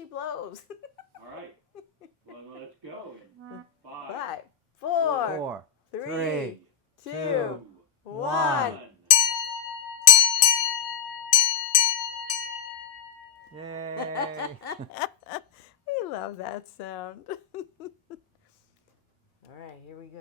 she blows. All right. Well, let's go. 5, 5, 4, 3, 2, 1. Yay! We love that sound. All right, here we go.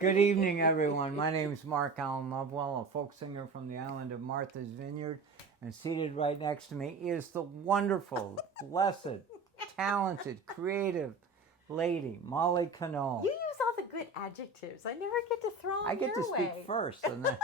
Good evening, everyone. My name is Mark Allen Lovewell, a folk singer from the island of Martha's Vineyard, and seated right next to me is the wonderful, blessed, talented, creative lady, Molly Conole. You use all the good adjectives. I never get to throw them I get to your speak way. first, and then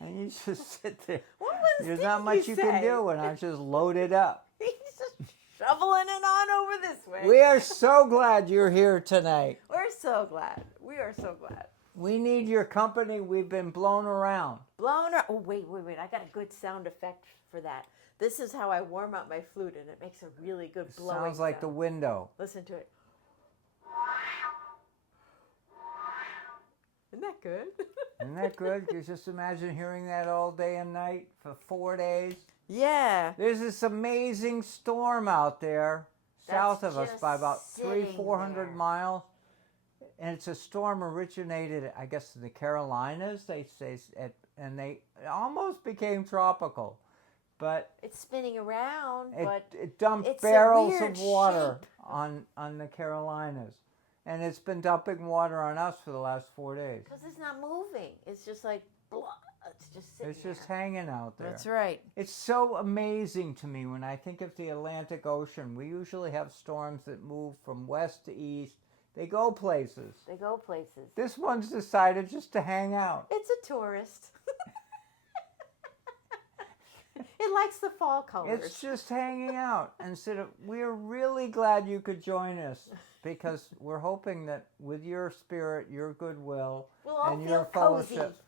and you just sit there. What ones There's did not much you can say? do, and I'm just loaded up. He's just shoveling it on over this way. We are so glad you're here tonight. We're so glad. We are so glad. We need your company. We've been blown around. Blown her. Oh, wait. I got a good sound effect for that. This is how I warm up my flute, and it makes a really good blowing Sounds like sound. the window. Listen to it. Isn't that good? Isn't that good? You just imagine hearing that all day and night for 4 days. Yeah. There's this amazing storm out there south of us just by about sitting 300-400 there. miles. And it's a storm originated, I guess, in the Carolinas, they say, and they almost became tropical. But It's spinning around, but it dumped it's a barrels weird of water shape. on the Carolinas. And it's been dumping water on us for the last 4 days. because it's not moving. It's just like, blah. It's just sitting It's just there. hanging out there. That's right. It's so amazing to me when I think of the Atlantic Ocean. We usually have storms that move from west to east. They go places. They go places. This one's decided just to hang out. It's a tourist. It likes the fall colors. It's just hanging out. And so we're really glad you could join us because we're hoping that with your spirit, your goodwill, We'll all and feel your cozy. fellowship,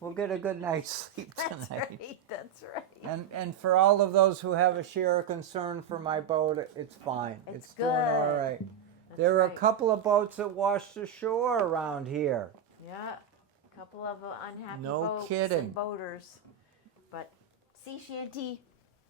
we'll get a good night's sleep That's tonight. right. That's right. And for all of those who have a share of concern for my boat, it's fine. It's doing all good. right. That's There are a right. couple of boats that washed ashore around here. Yeah. A couple of unhappy No boats kidding. and boaters. But sea shanty.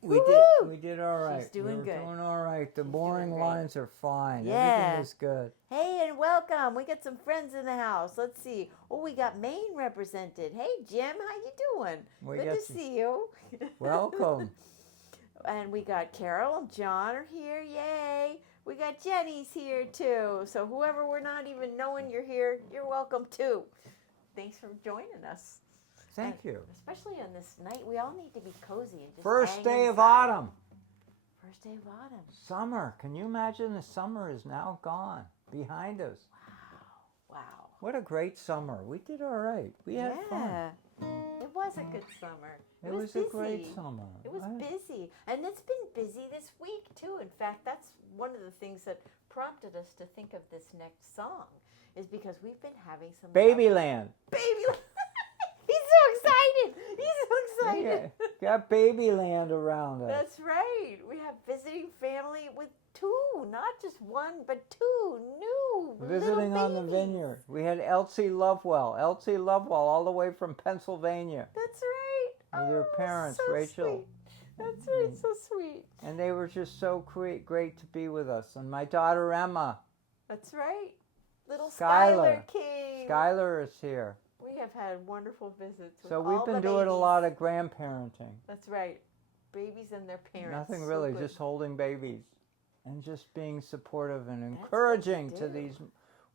We Woo-hoo! did all right. She's doing We're good. doing all right. The She's mooring doing great. lines are fine. Yeah. Everything is good. Hey, and welcome. We got some friends in the house. Let's see. Oh, we got Maine represented. Hey, Jim, how you doing? We Good got to see you. Welcome. And we got Carol and John are here. Yay. We got Jenny's here, too. So whoever we're not even knowing you're here, you're welcome, too. Thanks for joining us. Thank And you. especially on this night, we all need to be cozy and just First hang day of inside. autumn. First day of autumn. Summer. Can you imagine the summer is now gone, behind us? Wow. What a great summer. We did all right. We had fun. Yeah. It was a good summer. It was a great busy. summer. It was Right. busy. And it's been busy this week, too. In fact, that's one of the things that prompted us to think of this next song, is because we've been having some... Babyland. Baby! He's so excited! He's so excited. Got baby land around us. That's right. We have visiting family with two, not just one, but two new Visiting little on the babies. vineyard. We had Elsie Lovewell. Elsie Lovewell all the way from Pennsylvania. That's right. With her parents, so Rachel. Sweet. That's right. So sweet. And they were just so great to be with us. And my daughter Emma. That's right. Little Skylar. Skylar came. Skylar is here. We have had wonderful visits with So all we've been the doing a babies. lot of grandparenting. That's right. Babies and their parents. Nothing So really, good. just holding babies and just being supportive and That's what encouraging you to do. these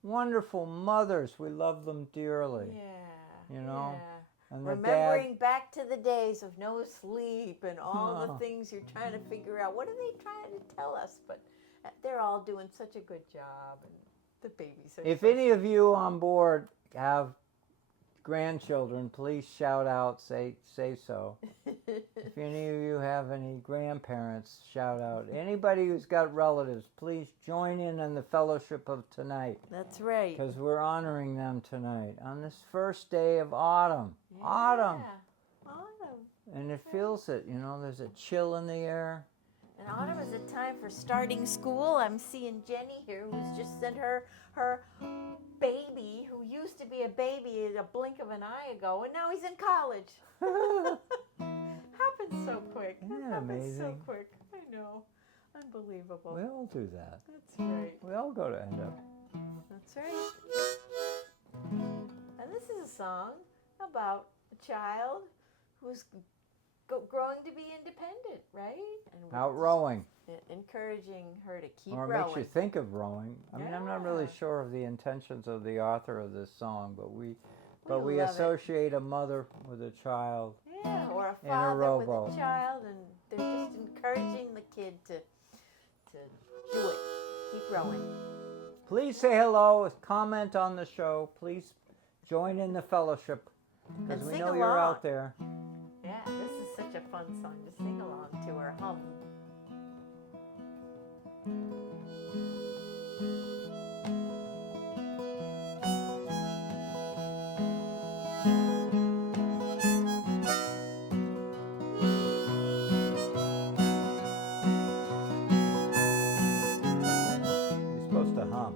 wonderful mothers. We love them dearly. Yeah. You know, Yeah. And the Remembering back to the days of no sleep and all Oh. the things you're trying to figure out. What are they trying to tell us? But they're all doing such a good job, and the babies are. If so any of you on board have grandchildren, please shout out, say so. If any of you have any grandparents, shout out. Anybody who's got relatives, please join in on the fellowship of tonight, That's right. because we're honoring them tonight on this first day of autumn. Yeah. Autumn. Autumn. And it feels it, you know, there's a chill in the air. And autumn is a time for starting school. I'm seeing Jenny here, who's just sent her baby, who used to be a baby a blink of an eye ago, and now he's in college. Happens so quick. Isn't that happens so amazing? quick. I know. Unbelievable. We all do that. That's right. We all go to end up. That's right. And this is a song about a child who's growing to be independent, right? And we're Out rowing. encouraging her to keep Or it rowing. makes you think of rowing. I mean, I'm not really Yeah. sure of the intentions of the author of this song, but we love it. associate a mother with a child. Yeah, or a in a father with rowboat. a child, and they're just encouraging the kid to do it. Keep rowing. Please say hello, comment on the show. Please join in the fellowship, because And we sing know you're along. out there. Yeah, this is such a fun song to sing along to or hum. You're supposed to hum.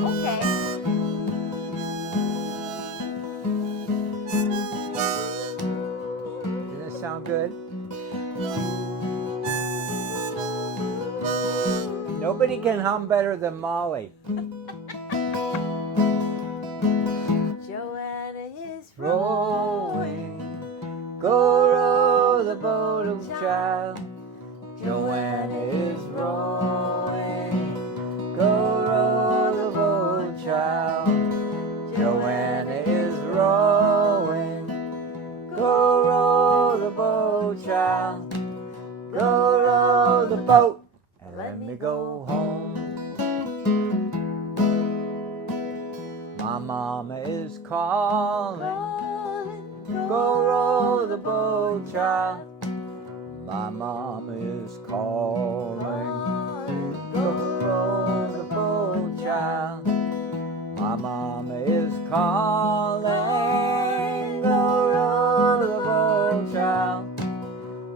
Okay. Doesn't it sound good? Nobody can hum better than Molly. Joanna is Rowing, go row the boat, oh child. Joanna is rowing, go row the boat, child. Joanna is rowing, go row the boat, child. Go row the boat and let me go home. My mama is calling, go row the boat, child. My mama is calling, go row the boat, child. My mama is calling, go row the boat, child.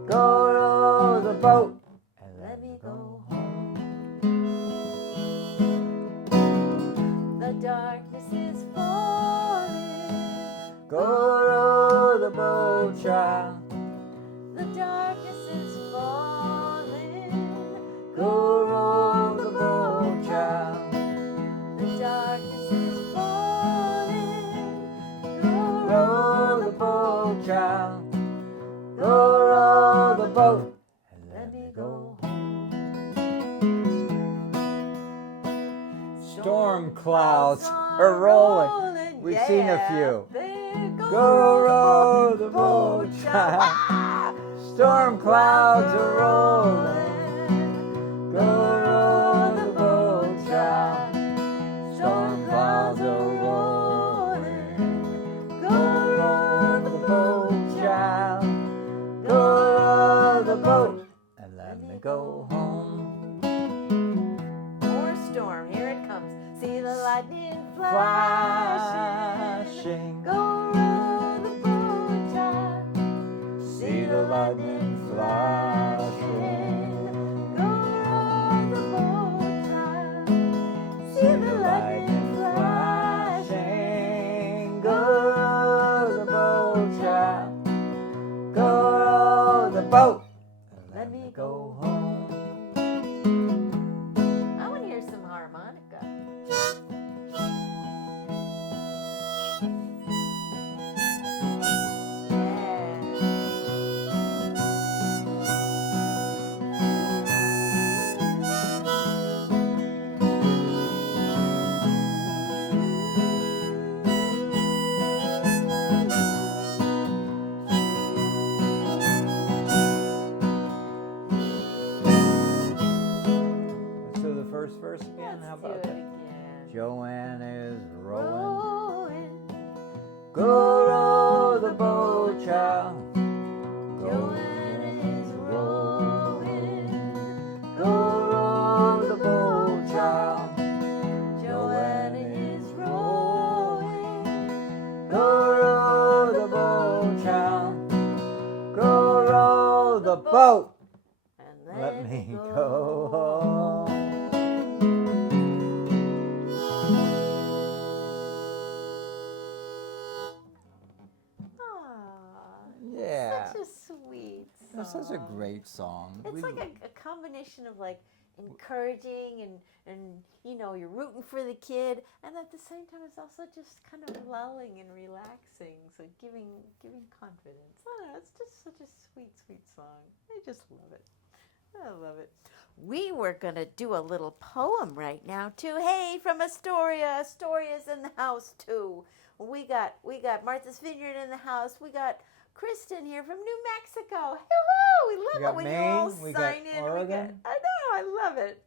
Go row the boat and let me go home. The darkness is falling. Go row the boat, child. The darkness is falling. Go row the boat, child. The darkness is falling. Row the boat, child. Go row the boat and let me go home. Storm clouds are rolling. We've seen a few. Go row the boat, child. Storm clouds are rolling. Go row the boat, child. Storm clouds are rolling. Go row the boat, child. Go row the boat and let me go home. More storm, here it comes. See the lightning flashing. Flashing. Go row the boat, child. boat and Let me go home. I want to hear some harmonica. Let's do the first verse again. How Let's about do it that? again. Joanne is rowing. Rowing. Go row the boat, child. Joanne is rowing. Go row the boat, child. Joanne is rowing. Go row the boat, child. Go row the boat. And Let me go home. home. Aw, Yeah. such a sweet song. This is a great song. It's like a combination of like encouraging and you know you're rooting for the kid, and at the same time it's also just kind of lulling and relaxing, so giving confidence. I don't know, it's just such a sweet song. I just love it. I love it. We were gonna do a little poem right now too. Hey, from Astoria. Astoria's in the house too. We got Martha's Vineyard in the house. We got Kristen here from New Mexico. Hoo-hoo! We love it when you all sign in. Oregon. I know, I love it.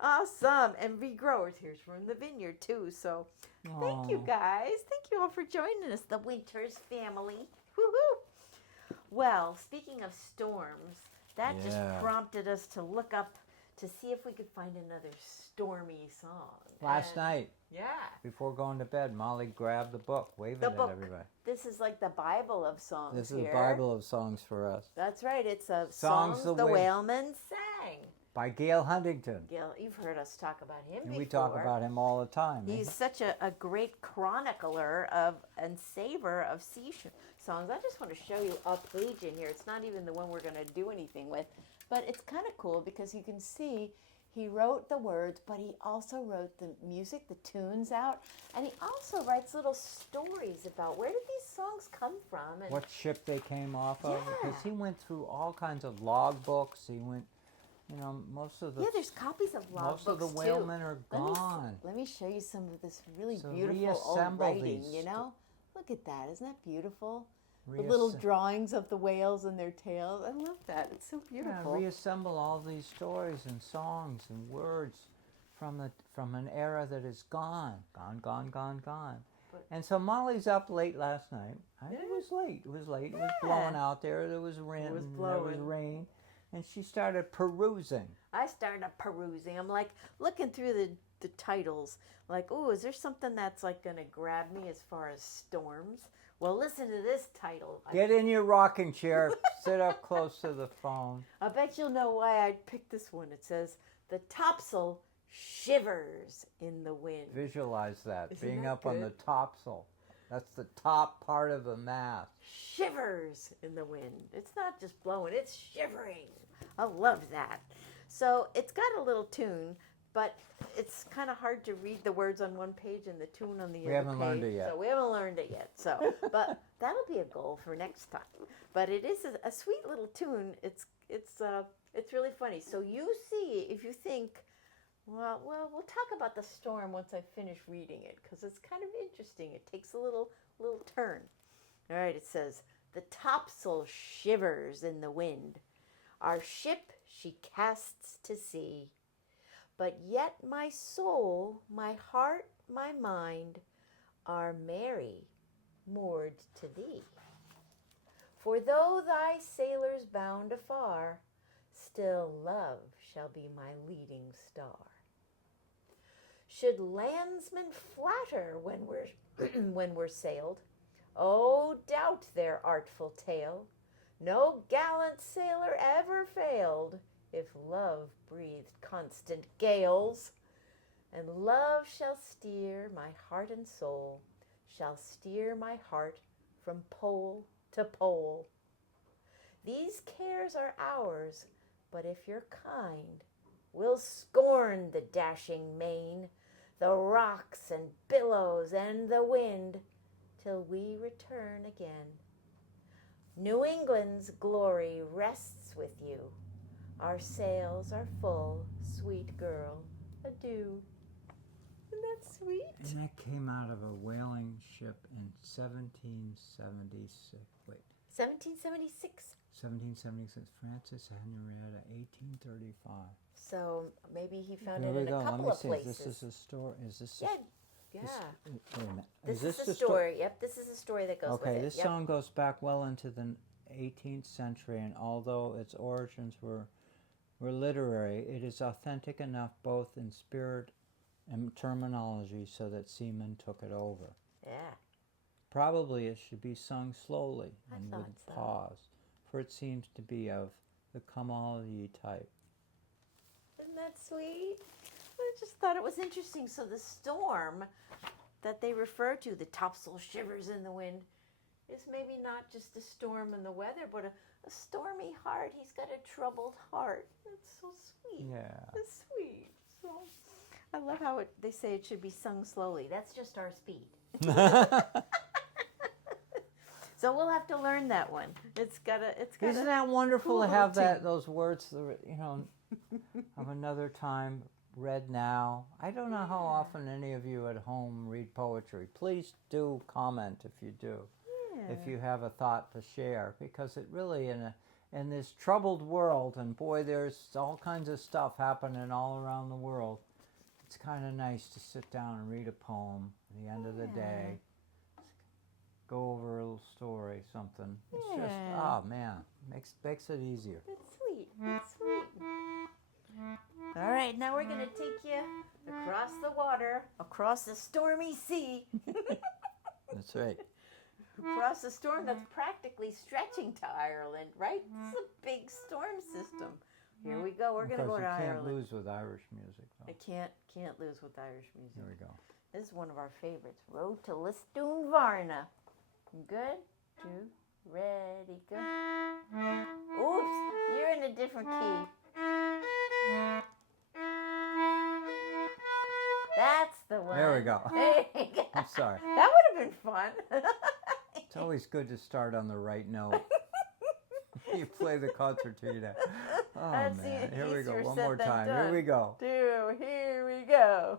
Awesome. And V Growers here's from the Vineyard too. So thank you guys. Thank you all for joining us, the Winters family. Woo-hoo! Well, speaking of storms, that just prompted us to look up to see if we could find another stormy song. Last night, Yeah. before going to bed, Molly grabbed the book, waving The at book. everybody. This is like the Bible of songs. This is here. the Bible of songs for us. That's right. It's a Songs songs the the Way- whalemen sang. By Gail Huntington. Gil, you've heard us talk about him And before. we talk about him all the time. He's such a great chronicler of and saver of sea songs. I just want to show you a page in here. It's not even the one we're going to do anything with, but it's kind of cool because you can see he wrote the words, but he also wrote the music, the tunes out, and he also writes little stories about where did these songs come from and What ship they came off of. Yeah. Because he went through all kinds of log books. He went, you know, most of the there's copies of log most of the books, too. whalemen are gone. Let me show you some of this really So beautiful old reassemble writing, these you know? Look at that. Isn't that beautiful? The Reasse- little drawings of the whales and their tails. I love that. It's so Yeah, beautiful. reassemble all these stories and songs and words from an era that is gone. But- And so Molly's up late last night. Yeah. It was late. It was late. It was Yeah. blowing out there. There was wind. It was There was blowing. rain. And she started perusing. I started perusing. I'm like looking through the titles. Like, oh, is there something that's like going to grab me as far as storms? Well, listen to this title. Get in your rocking chair. Sit up close to the phone. I bet you'll know why I picked this one. It says, "The topsail shivers in the wind." Visualize that. Isn't Being that up on the good? topsail. That's the top part of the mast. Shivers in the wind. It's not just blowing, it's shivering. I love that. So it's got a little tune, but it's kind of hard to read the words on one page and the tune on the other haven't page. learned it yet. So we haven't learned it yet. So, but that'll be a goal for next time. But it is a sweet little tune. It's really funny. So you see, if you think, well, we'll talk about the storm once I finish reading it because it's kind of interesting. It takes a little turn. All right, it says, "The topsail shivers in the wind. Our ship she casts to sea. But yet my soul, my heart, my mind are merry, moored to thee. For though thy sailors bound afar, still love shall be my leading star. Should landsmen flatter when we're sailed, oh, doubt their artful tale. No gallant sailor ever failed if love breathed constant gales. And love shall steer my heart and soul, shall steer my heart from pole to pole. These cares are ours, but if you're kind, we'll scorn the dashing main, the rocks and billows and the wind, till we return again. New England's glory rests with you. Our sails are full, sweet girl, adieu. Isn't that sweet? And that came out of a whaling ship in 1776. Wait, 1776. 1776. Francis Henrietta, 1835. So maybe he found Here it we in go. a couple Let me of see. places. Is this a story? Is this? Yeah, This, yeah. wait a minute. This is is the the story. Yep, this is the story that goes Okay, with it. this Yep. song goes back well into the 18th century, and although its origins were literary, it is authentic enough both in spirit and terminology so that seamen took it over. Yeah. Probably it should be sung slowly I and thought with so. pause, for it seems to be of the Conole type. Isn't that sweet? I just thought it was interesting. So the storm that they refer to, the topsail shivers in the wind, is maybe not just a storm in the weather, but a stormy heart. He's got a troubled heart. That's so sweet. Yeah. That's sweet. So I love how they say it should be sung slowly. That's just our speed. So we'll have to learn that one. It's gotta. Isn't that wonderful to cool have routine. those words, of another time read now? I don't know how often any of you at home read poetry. Please do comment if you do. If you have a thought to share, because it really in this troubled world, and boy, there's all kinds of stuff happening all around the world. It's kind of nice to sit down and read a poem at the end of the day, go over a little story, something. It's just, oh man, makes it easier. It's sweet. It's sweet. All right, now we're gonna take you across the water, across the stormy sea. That's right. Across a storm that's practically stretching to Ireland, right? It's a big storm system. Here we go. We're going to go to You can't Ireland. lose with Irish music, though. I can't lose with Irish music. Here we go. This is one of our favorites. Road to Listune Varna. Good? 2, ready, go. Oops, you're in a different key. That's the one. There we go. There you go. I'm sorry. That would have been fun. It's always good to start on the right note. You play the concertina. Oh, That's man. Here we go. easier One said more than time. done. Here we go. Here we go.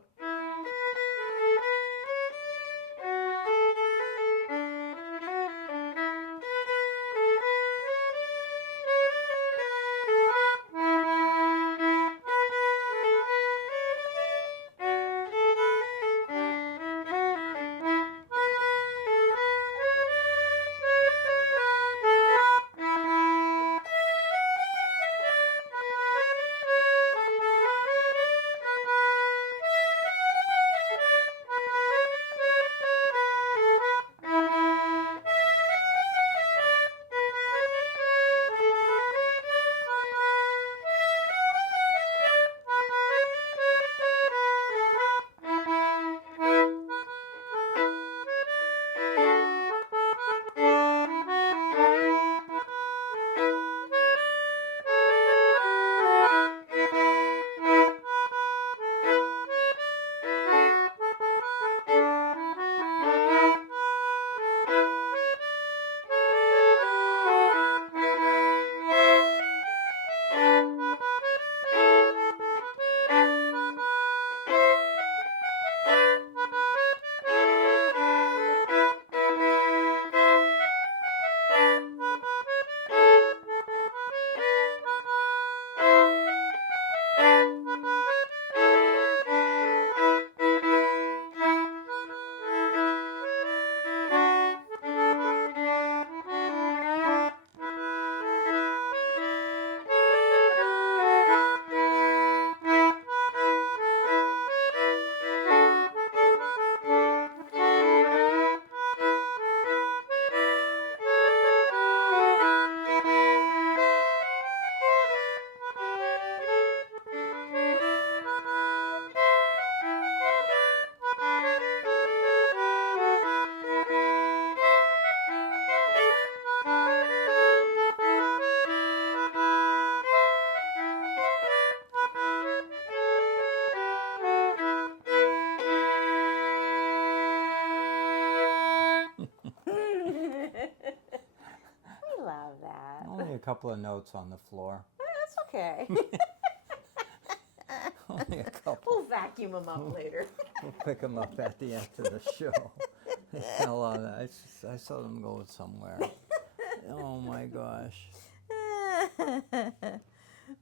a couple of notes on the floor. That's okay. Only a couple. We'll vacuum them up later. We'll pick them up at the end of the show. They fell on that. I saw them go somewhere. Oh my gosh.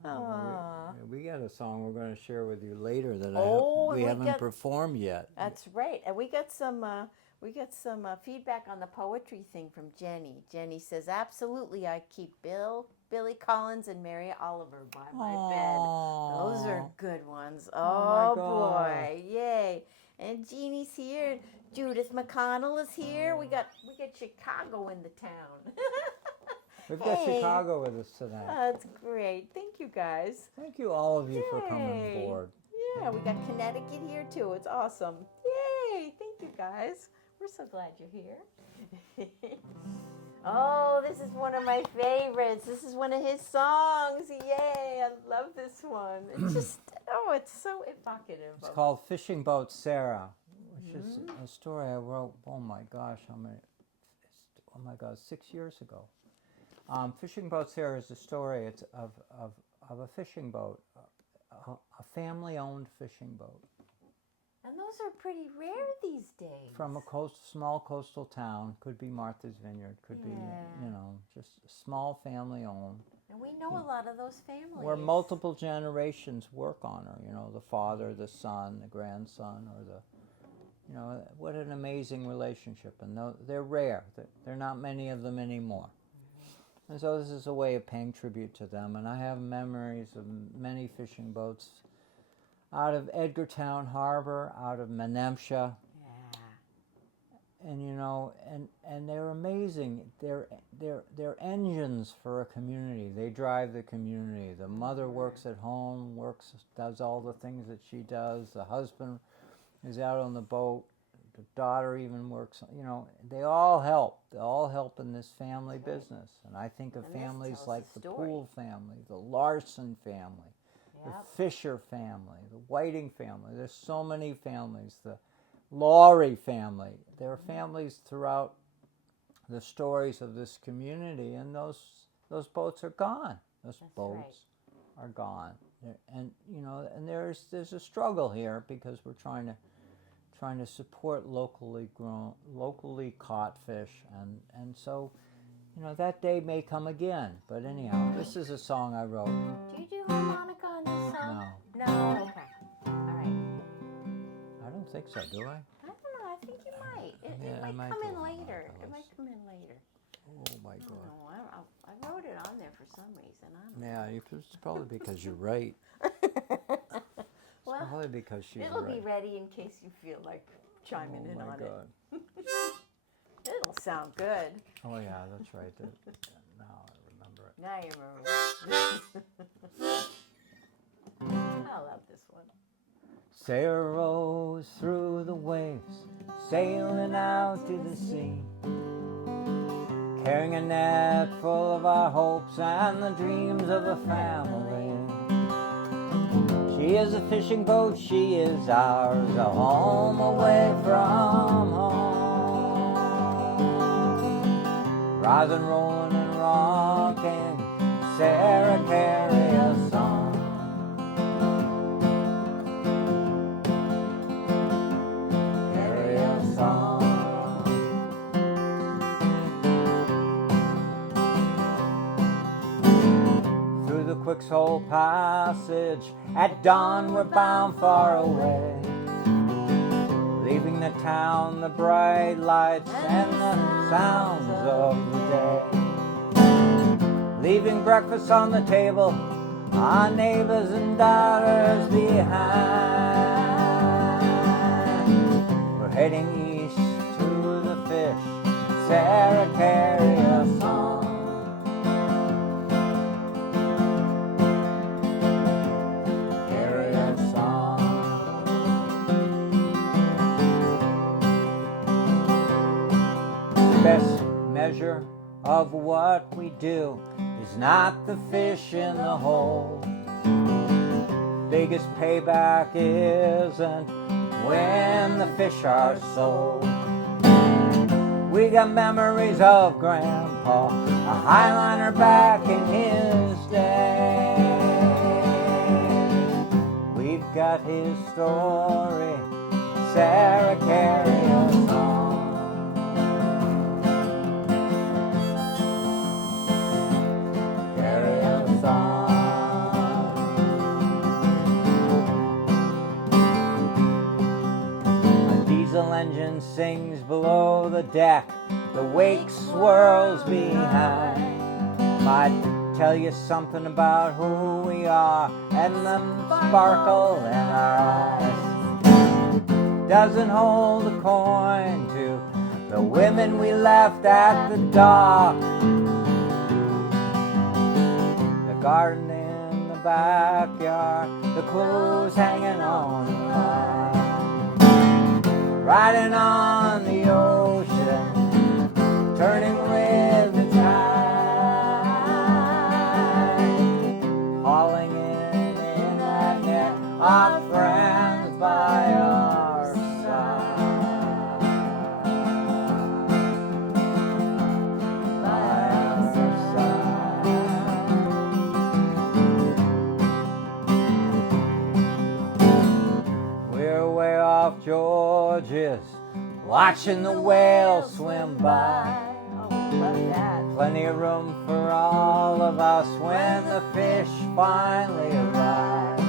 Aw. We got a song we're going to share with you later that we haven't performed yet. That's right, and we got some feedback on the poetry thing from Jenny. Jenny says, "Absolutely, I keep Billy Collins and Mary Oliver by my bed. Those are good ones. Oh my boy, yay!" And Jeannie's here. Judith McConnell is here. We got Chicago in the town. We've got Chicago with us tonight. That's great. Thank you, guys. Thank you, all of you, for coming Yay. aboard. Yeah, we got Connecticut here too. It's awesome. Yay! Thank you, guys. We're so glad you're here. Oh, this is one of my favorites. This is one of his songs. Yay! I love this one. It's just, it's so evocative. It's called Fishing Boat Sarah, which is a story I wrote, oh my gosh, 6 years ago. Fishing Boat Sarah is a story. It's of a fishing boat, a family-owned fishing boat. And those are pretty rare these days. From a small coastal town, could be Martha's Vineyard, could be, just small family-owned. And we know a lot of those families. Where multiple generations work on her, the father, the son, the grandson, or what an amazing relationship. And they're rare. There are not many of them anymore. And so this is a way of paying tribute to them. And I have memories of many fishing boats out of Edgartown Harbor, out of Menemsha. And and they're amazing. They're engines for a community. They drive the community. The mother works at home, does all the things that she does. The husband is out on the boat. The daughter even works. They all help. They all help in this family business. And I think of families like the Poole family, the Larson family, the Fisher family, the Whiting family. There's so many families. The Laurie family. There are families throughout the stories of this community, and those boats are gone. Those boats are gone. And there's a struggle here because we're trying to support locally caught fish, and so that day may come again. But anyhow, this is a song I wrote. Do you do harmonica on this song? No. No. Okay. All right. I don't think so, do I? I don't know. I think you might. It might come in later. It might come in later. Oh my God. No, I wrote it on there for some reason. I don't know. Yeah, it's probably because you're right. Well, probably because she's it'll right. be ready in case you feel like chiming in on it. It'll sound good. Oh yeah, that's right. Now I remember it. Now you remember. I love this one. Sarah rose through the waves, sailing out to the sea, carrying a net full of our hopes and the dreams of a family. She is a fishing boat, she is ours, a home away from home. Rising, rolling, and rocking, Sarah carry a song. Carry a song. Through the Quicksole Passage, at dawn we're bound far away, leaving the town, the bright lights and the sounds of the day, leaving breakfast on the table, our neighbors and daughters behind. We're heading east to the fish, Sarah carry a song. Best measure of what we do is not the fish in the hole. Biggest payback isn't when the fish are sold. We got memories of Grandpa, a Highliner back in his day. We've got his story, Sarah, carry us on. Carry us on. A diesel engine sings below the deck, the wake swirls behind. Might tell you something about who we are and the sparkle in our eyes. Doesn't hold a coin to the women we left at the dock. The garden in the backyard, the clothes hanging on the line. Riding on the ocean, turning with the tide, hauling in that net, our friends by our side, by our side. We're way off George's, watching the whales swim by. Plenty of room for all of us when the fish finally arrive.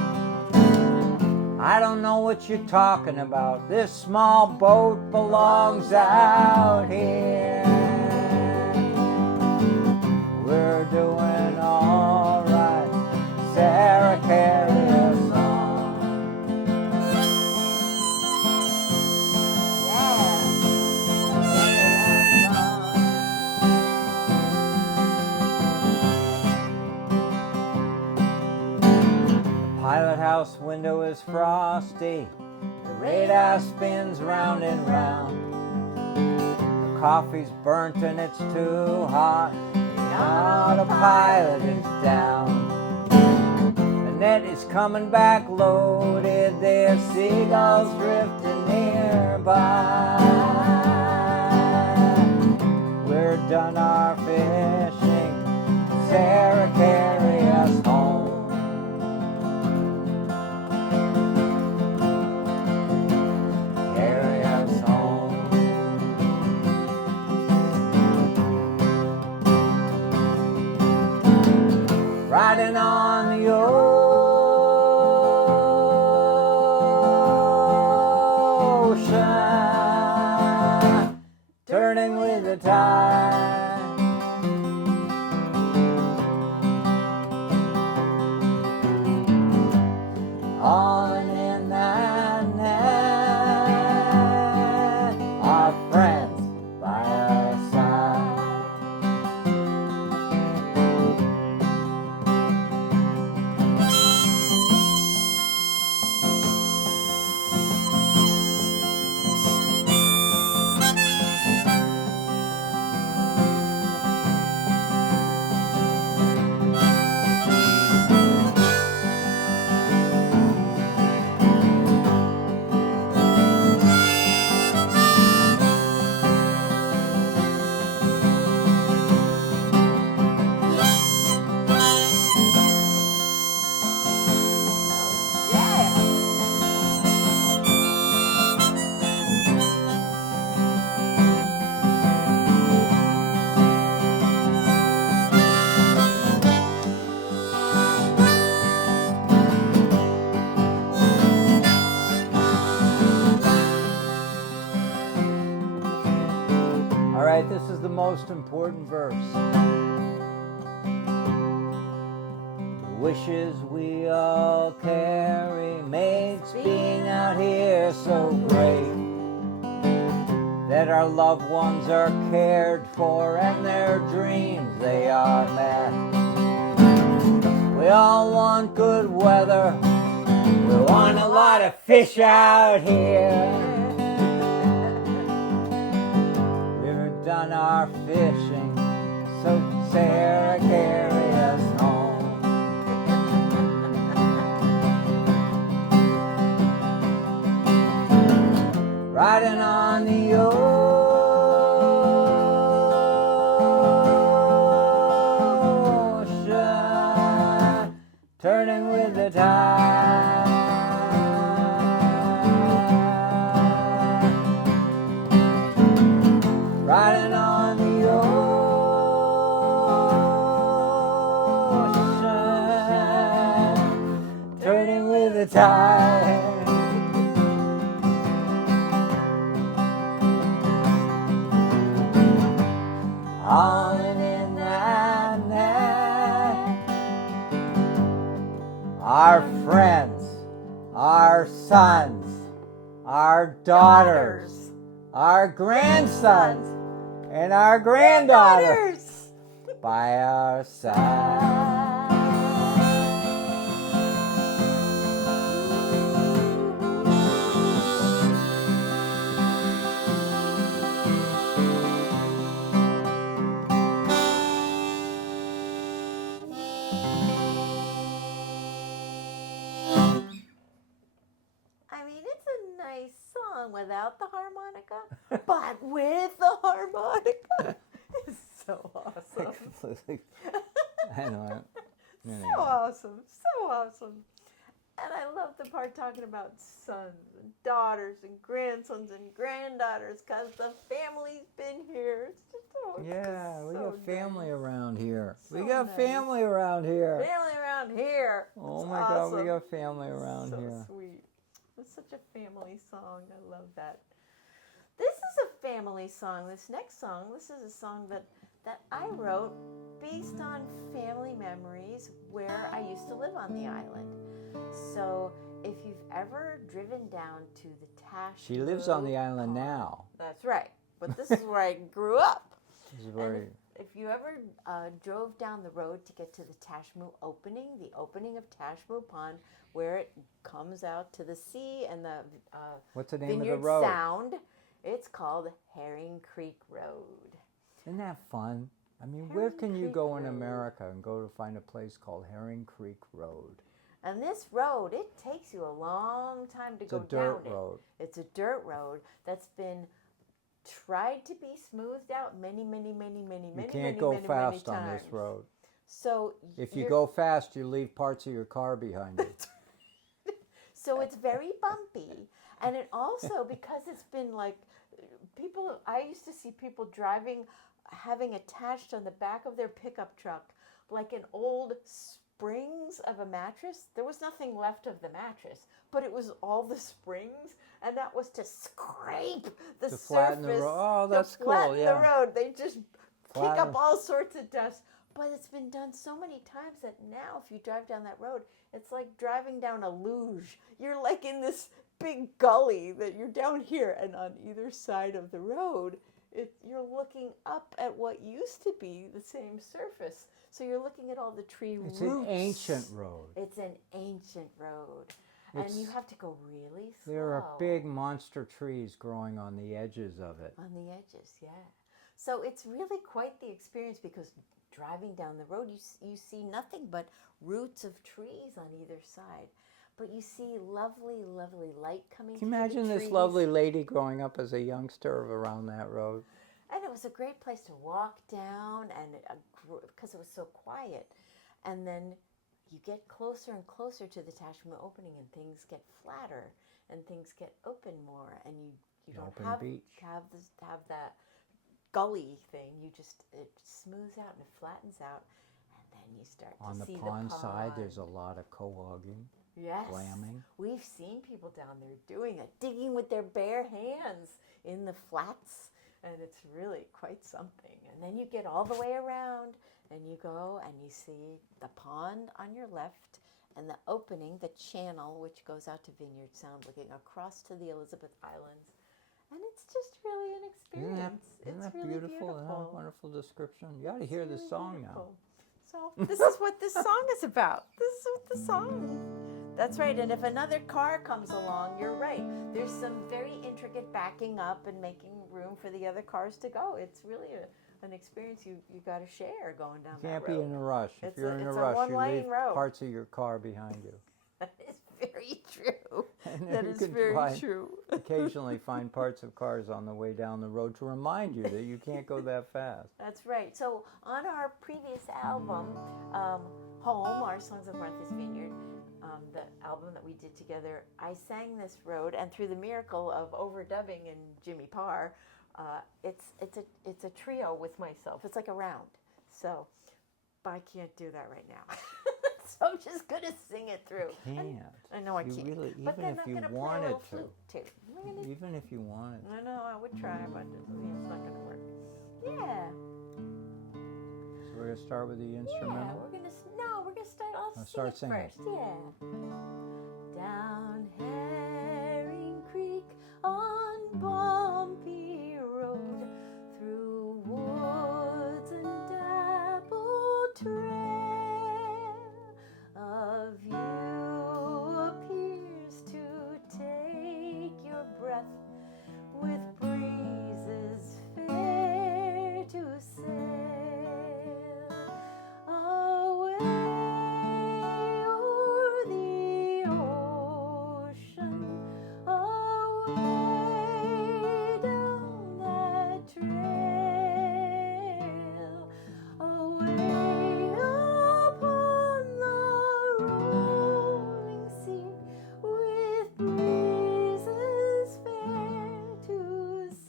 I don't know what you're talking about. This small boat belongs out here. We're doing all right. Sarah, carry us on. Yeah. Pilot house window is frosty. The radar spins round and round. The coffee's burnt and it's too hot. The autopilot is down. The net is coming back loaded. There's seagulls drifting nearby. We're done our fishing. Sarah, carry us home. Carry us home. Riding on the ocean, turning with the tide. Hauling in that net, our friends by our side. All right, this is the most important verse. The wishes we all carry makes being out here so great, that our loved ones are cared for and their dreams they are met. We all want good weather. We want a lot of fish out here. Done our fishing, so Sarah, carry us home. Riding on the tide. Riding on the ocean, turning with the tide. Hauling in that net. Our friends, our sons, our daughters, our grandsons, and our granddaughters by our side. I mean, it's a nice song without the harmonica, but with the harmonica, it's so awesome. I know. So awesome, so awesome. And I love the part talking about sons and daughters and grandsons and granddaughters, because the family's been here. It's just Yeah, we so got family nice. around here. We So got nice. family around here. Family around here. Oh It's my God, we awesome. got family around so here. Sweet. It's such a family song. I love that. This is a family song. This next song, this is a song that I wrote based on family memories where I used to live on the island. So if you've ever driven down to the Tash, She lives on the island now. That's right. But this is where I grew up. This is very. If you ever drove down the road to get to the Tashmoo opening, the opening of Tashmoo Pond, where it comes out to the sea and the What's the name Vineyard of the road? Sound, it's called Herring Creek Road. Isn't that fun? I mean, Herring where can you Creek go in Road. America and go to find a place called Herring Creek Road? And this road, it takes you a long time to It's go a dirt down road. it. It's a dirt road that's been tried to be smoothed out many You can't go fast on this road. So If you go fast, you leave parts of your car behind you. So it's very bumpy. And it also, because it's been like, I used to see people driving, having attached on the back of their pickup truck, like an old springs of a mattress. There was nothing left of the mattress, but it was all the springs, and that was to scrape the To surface. flatten the road. Oh, that's to cool, flatten yeah. the road. They just kick Flatten. up all sorts of dust. But it's been done so many times that now if you drive down that road, it's like driving down a luge. You're like in this big gully that you're down here, and on either side of the road, you're looking up at what used to be the same surface. So you're looking at all the tree roots. It's an ancient road. It's an ancient road. And you have to go really slow. There are big monster trees growing on the edges of it. On the edges, yeah. So it's really quite the experience, because driving down the road, you see nothing but roots of trees on either side. But you see lovely, lovely light coming Can you through imagine the this trees. lovely lady growing up as a youngster around that road? And it was a great place to walk down, and because it was so quiet. And then you get closer and closer to the Tashmoo opening, and things get flatter, and things get open more, and you don't Open have beach. have that gully thing. It smooths out and it flattens out, and then you start On to the see pond the pond side, there's a lot of cohogging. Yes. Glamming. We've seen people down there doing it, digging with their bare hands in the flats, and it's really quite something. And then you get all the way around, and you go and you see the pond on your left, and the opening, the channel, which goes out to Vineyard Sound, looking across to the Elizabeth Islands. And it's just really an experience. Isn't that really beautiful? Isn't that a wonderful description? You ought to hear this really song beautiful. now. So this is what this song is about. This is what the song. That's right. And if another car comes along, you're right. There's some very intricate backing up and making room for the other cars to go. It's really an experience you got to share going down You that can't road. be in a rush. If It's you're a- in a it's a rush, you one-lane leave road. parts of your car behind you. That is very true. And That you is can very true. occasionally find parts of cars on the way down the road to remind you that you can't go that fast. That's right. So on our previous album, Home, Our Songs of Martha's Vineyard, the album that we did together, I sang this road, and through the miracle of overdubbing and Jimmy Parr, it's a trio with myself. It's like a round. So, but I can't do that right now. So I'm just gonna sing it through. You can't. I know I You can't. really, But even then if I'm you gonna play a wanted little to. flute too. Even if you wanted. I know I would try, but it's not gonna work. Yeah. So we're gonna start with the Yeah, instrumental. we're gonna start off I'll start singing. first. Yeah. Down Herring Creek on bumpy road, through woods and dappled trail, a view appears to take your breath, with breezes fair to sail, away o'er the ocean, away down that trail, away upon the rolling sea, with breezes fair to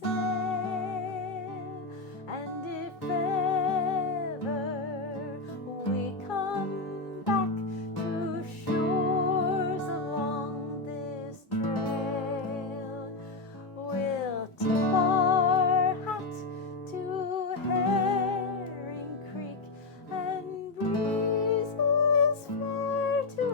sail. And if ever we come back to shores along this trail, we'll tip our hat to Herring Creek and breezes fair to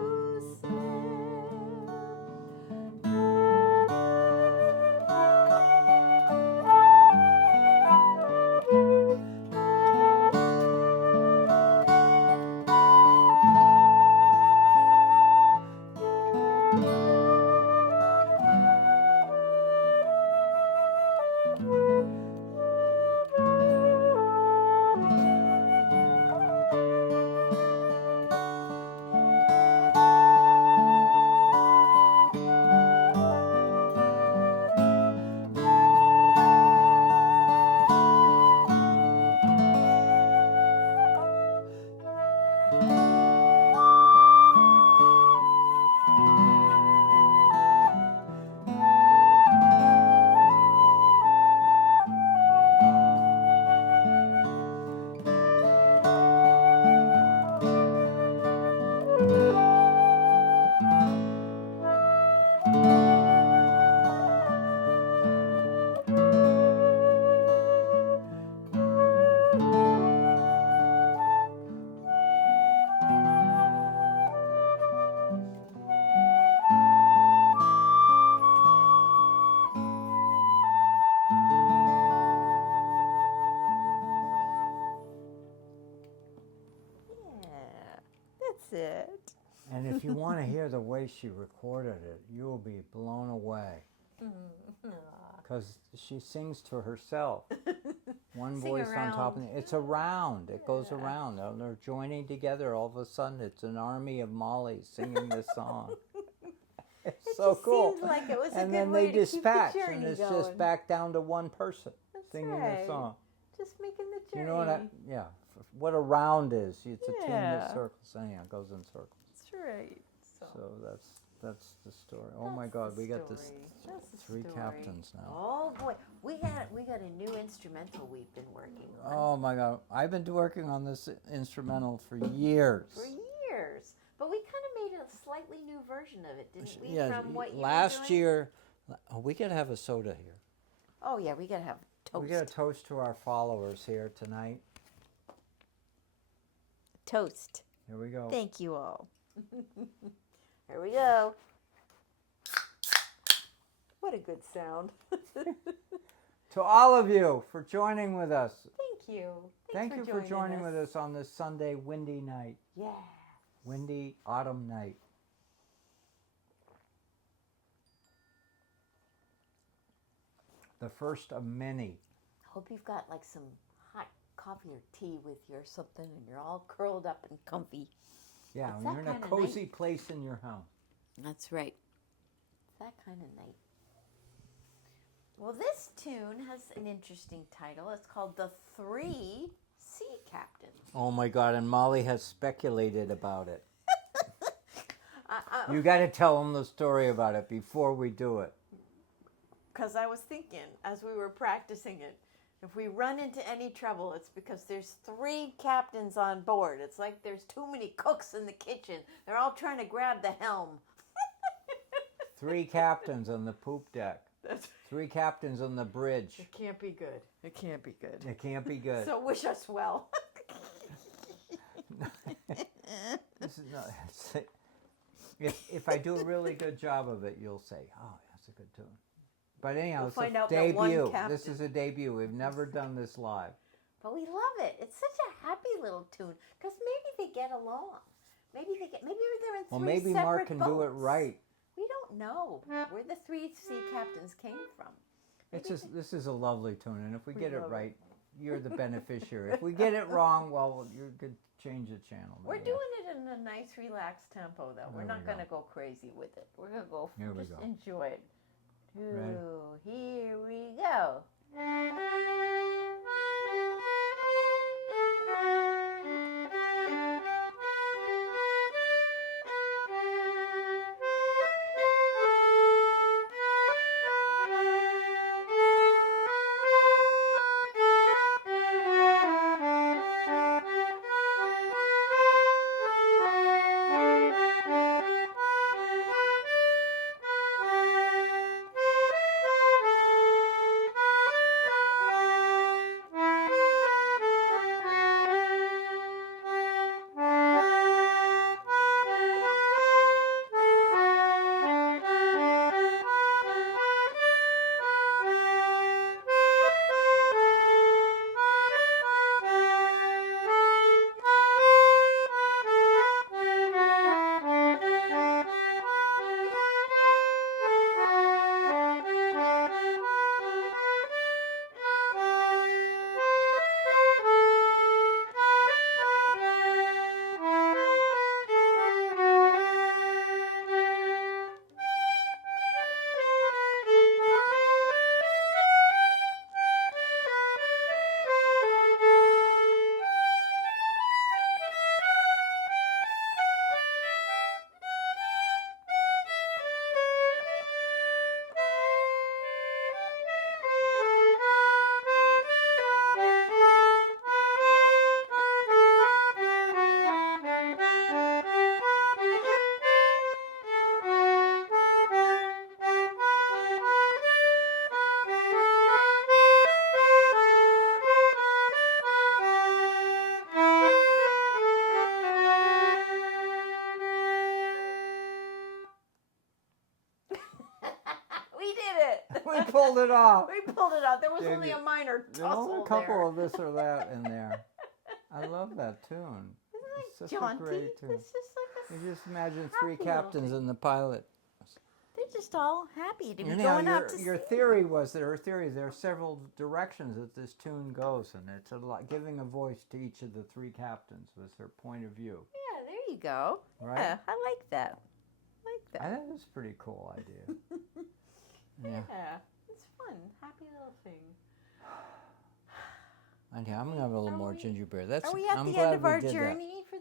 Yeah, that's it. And if you want to hear the way she recorded it, you'll be blown away. Because she sings to herself. One Sing voice on top of around. the It's around. It goes Yeah. around. And they're joining together. All of a sudden, it's an army of Mollies singing this song. It's It so just cool. seemed like it was a And good then way they to keep the dispatch, journey and it's going. just back down to one person That's singing right. the song. Just making the journey. You know what? What a round is. It's a tune Yeah. that circles. Anyhow, it goes in circles. That's right. So that's the story. Oh my God, we got this That's the three story. captains now. Oh boy, we got a new instrumental we've been working on Oh my God, I've been working on this instrumental for years. for years, but we kind of made a slightly new version of it, didn't we? Yeah, From what you were last doing? year, we gotta have a soda here. Oh yeah, we gotta have toast. We gotta toast to our followers here tonight. Toast. Here we go. Thank you all. Here we go. What a good sound. To all of you for joining with us. Thank you. Thank Thanks you for joining with us on this Sunday windy night. Yeah. Windy autumn night. The first of many. Hope you've got like some hot coffee or tea with you or something, and you're all curled up and comfy. Yeah, It's when that you're in a kinda cozy place in your house. That's right. It's that kind of night. Well, this tune has an interesting title. It's called The Three Sea Captains. Oh my God, and Molly has speculated about it. You got to tell them the story about it before we do it. Because I was thinking, as we were practicing it, if we run into any trouble, it's because there's 3 captains on board. It's like there's too many cooks in the kitchen. They're all trying to grab the helm. 3 captains on the poop deck. That's 3 captains on the bridge. It can't be good. It can't be good. It can't be good. So wish us well. This is not, if I do a really good job of it, you'll say, "Oh, that's a good tune." But anyhow, We'll it's find a out that one debut. captain- This is a debut. We've never done this live. But we love it. It's such a happy little tune. Because maybe they get along. Maybe they're in 3 Well, maybe separate Mark can do it boats. right. We don't know where the 3 sea captains came from. It's just, this is a lovely tune, and if we get it love it. right, you're the beneficiary. If we get it wrong, well, you could change the channel. We're Yeah. doing it in a nice, relaxed tempo, though. We're There not we going to go. go crazy with it. We're going to go Here we just go. enjoy it. Ready? Here we go. We pulled it off. We pulled it out. There was Did only you? a minor There's only tussle a couple there. of this or that in there. I love that tune. It's Isn't such it jaunty? a great tune. It's just like You just imagine 3 happy little captains thing. and the pilot. they're just all happy to be Anyhow, going out to your sea. theory was that her theory, there are several directions that this tune goes, and it's a lot, giving a voice to each of the 3 captains was her point of view. Yeah, there you go. Right? Yeah, I like that. I like I that. think that's a pretty cool idea. Yeah. Yeah, it's fun. Happy little thing. Anyhow, I'm gonna have a little Are more we- ginger beer. That's. Are we at I'm the glad end of we our did that. journey for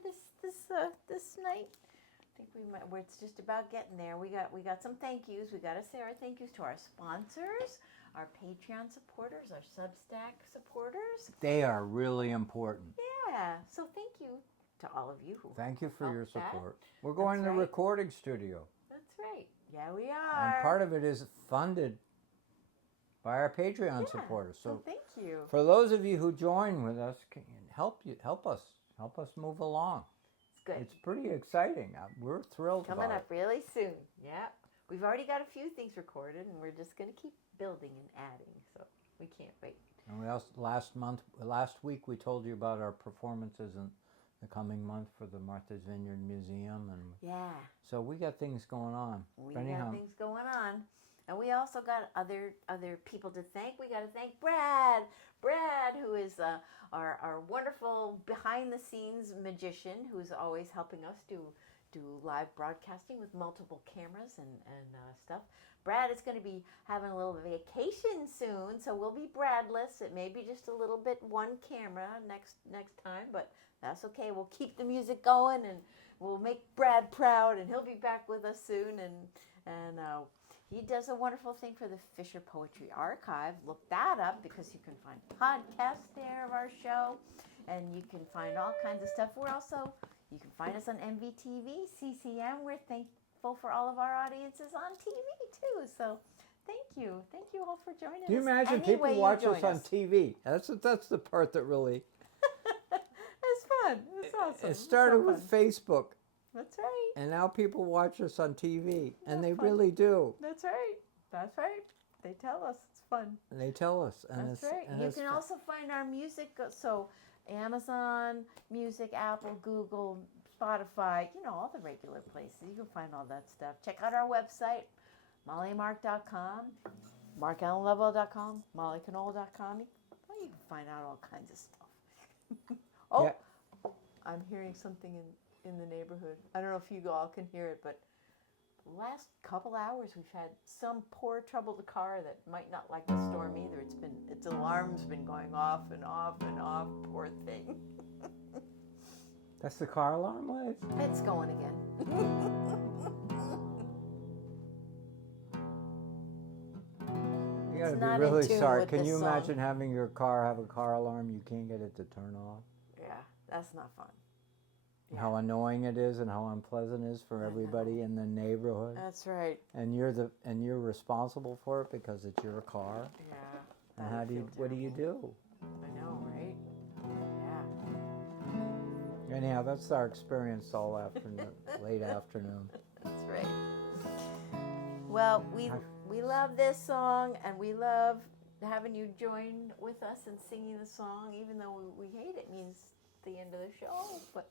this night? I think we might. It's just about getting there. We got some thank yous. We got to say our thank yous to our sponsors, our Patreon supporters, our Substack supporters. They are really important. Yeah. So thank you to all of you who. Thank you for your helped that. support. We're going to the right. recording studio, That's right. Yeah, we are. and part of it is funded by our Patreon Yeah, supporters. So thank you. for those of you who join with us, can help us move along. It's good. It's pretty exciting. We're thrilled Coming about up really soon. Yeah. We've already got a few things recorded, and we're just going to keep building and adding. So we can't wait. it. And we also, last week, we told you about our performances in the coming month for the Martha's Vineyard Museum, and Yeah. so we got things going on. We But anyhow, got things going on. And we also got other people to thank. We got to thank Brad. Brad, who is our wonderful behind-the-scenes magician, who's always helping us do live broadcasting with multiple cameras and stuff. Brad is going to be having a little vacation soon, so we'll be Bradless. It may be just a little bit one camera next time, but that's okay. We'll keep the music going, and we'll make Brad proud, and he'll be back with us soon. And he does a wonderful thing for the Fisher Poetry Archive. Look that up, because you can find podcasts there of our show, and you can find all kinds of stuff. You can find us on MVTV, CCM. We're thankful for all of our audiences on TV too. So thank you all for joining us. Do you imagine people watch us on TV? That's the part that really. It's fun. It's awesome. It started with Facebook. That's right. And now people watch us on TV, and they fun. really do. That's right. That's right. They tell us it's fun. And they tell us. And That's right. And You can also find our music. So Amazon Music, Apple, Google, Spotify, all the regular places. You can find all that stuff. Check out our website, mollymark.com, markallenlovewell.com, mollyconole.com. Well, you can find out all kinds of stuff. Yeah. I'm hearing something in the neighborhood. I don't know if you all can hear it, but the last couple hours we've had some poor troubled car that might not like the storm either. Its alarm's been going off and off and off. Poor thing. That's the car alarm lights? It's going again. You gotta It's be not in really tune sorry. with Can this you song. imagine having your car have a car alarm? You can't get it to turn off. Yeah, that's not fun. Yeah. How annoying it is, and how unpleasant it is for I everybody in the neighborhood. That's right. And you're responsible for it because it's your car. Yeah. And that would feel what do you terrible. do? I know, right? Yeah. Anyhow, that's our experience all afternoon, late afternoon. That's right. Well, we love this song, and we love having you join with us and singing the song, even though we hate it. Means the end of the show, but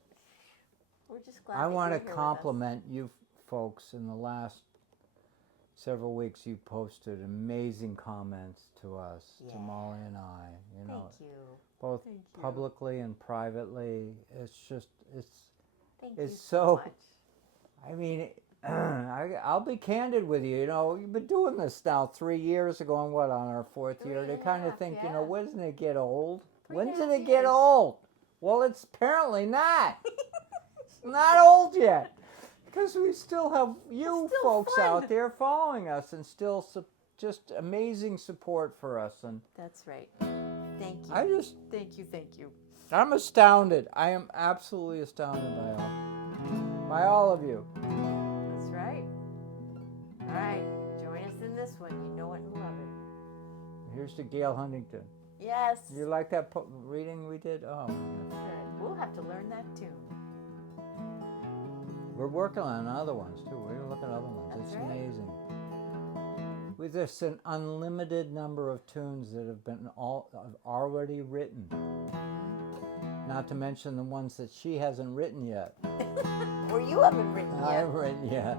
we're just glad. I want to to compliment you folks. In the last several weeks, you posted amazing comments to us, to Molly and I. Thank you. Both Thank you. publicly and privately. It's just, Thank it's you so much. I mean, I'll be candid with you. You've been doing this now 3 years, going on our fourth year. Three They and a kind of half, think, yeah. when does it get old? Three When and a did half it get years. old? Well, it's apparently not. Not old yet. Because we still have you still folks fun. out there following us, and still just amazing support for us. And That's right. Thank you. Thank you. I'm astounded. I am absolutely astounded by all of you. That's right. All right. Join us in this one. You know it and love it. Here's to Gail Huntington. Yes. You like that reading we did? Oh, my goodness. Good. We'll have to learn that tune. We're working on other ones too. We're looking at other ones. That's It's right. amazing. With this, an unlimited number of tunes that have been already written. Not to mention the ones that she hasn't written yet. Or you haven't written I yet. haven't written yet.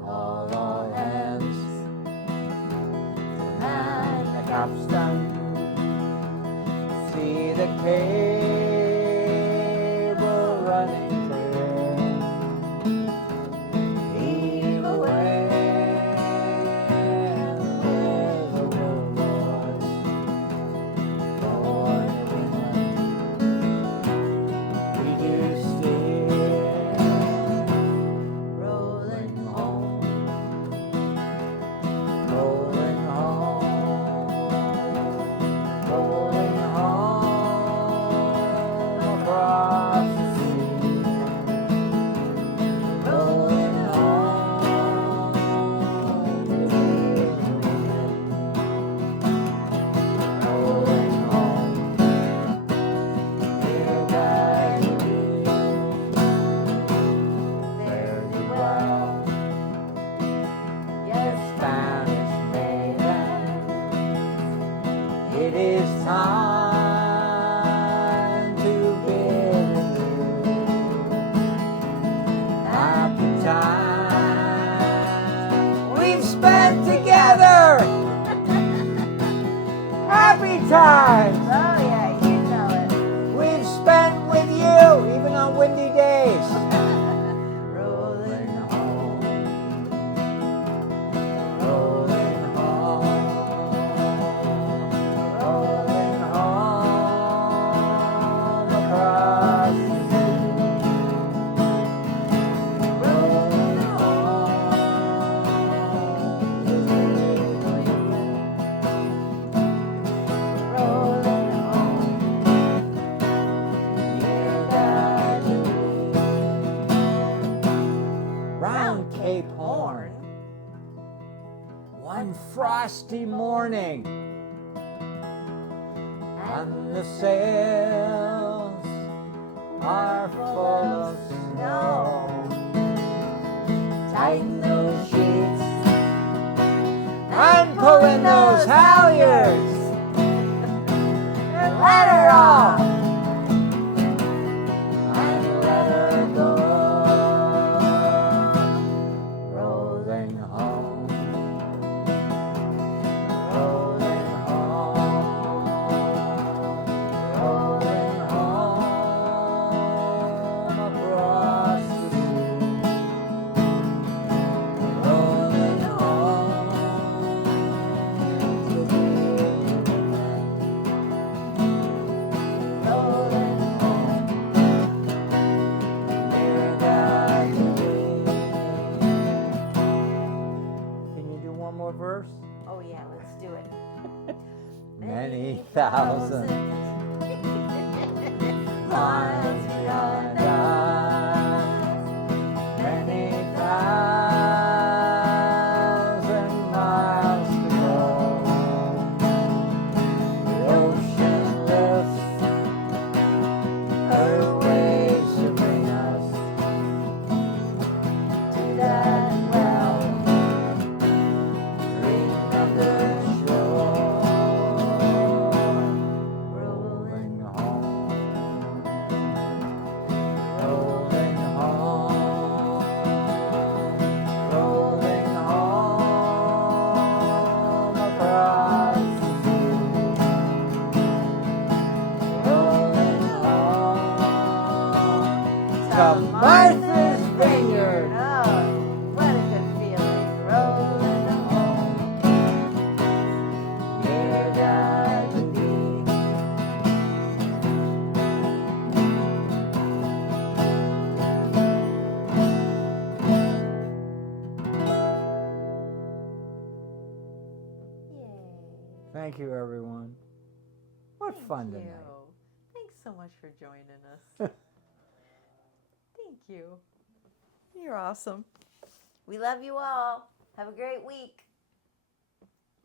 Call all hands to man the capstan. See the cable running clear. Heave away where the world was. For New England, we do steer. Rolling home, rolling home across the sea, rolling home to New England, rolling home, dear Maggie, fare thee well, yes, Spanish maiden. It is time to bid adieu. Happy time we've spent together. Happy times Oh, yeah, you know it. we've spent with you, even windy days. Rolling home, rolling home, rolling home across the sea. Rolling home, rolling home, near Dajabee. Round Cape Horn, one frosty morning, and the sails are full of snow. Tighten those sheets and pull in those halyards and let her off and let her go. Rolling home, rolling home, rolling home across the sea. Rolling home to the land. Rolling home near Dajabee. Can you do one more verse? Oh yeah, let's do it. Many thousand miles beyond us, many thousand miles to go. The ocean lifts her waves to bring us to that well green of the shore. Rolling home, rolling home, rolling home across the sea. Rolling home to Martha's Vineyard. Oh, what a good feeling. Rolling home Near Dajabee. Yay. Thank you, everyone. What Thank fun you. tonight. Thanks so much for joining us. Thank you. You're awesome. We love you all. Have a great week.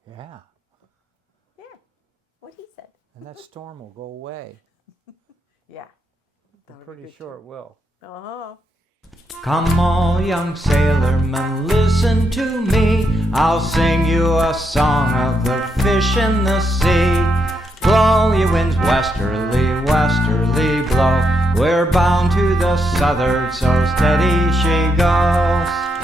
Yeah, Yeah, what he said. and that storm will go away. Yeah. I'm pretty sure it will. Uh-huh. Come all young sailormen, listen to me. I'll sing you a song of the fish in the sea. Blow ye winds westerly, westerly blow. We're bound to the southward, so steady she goes.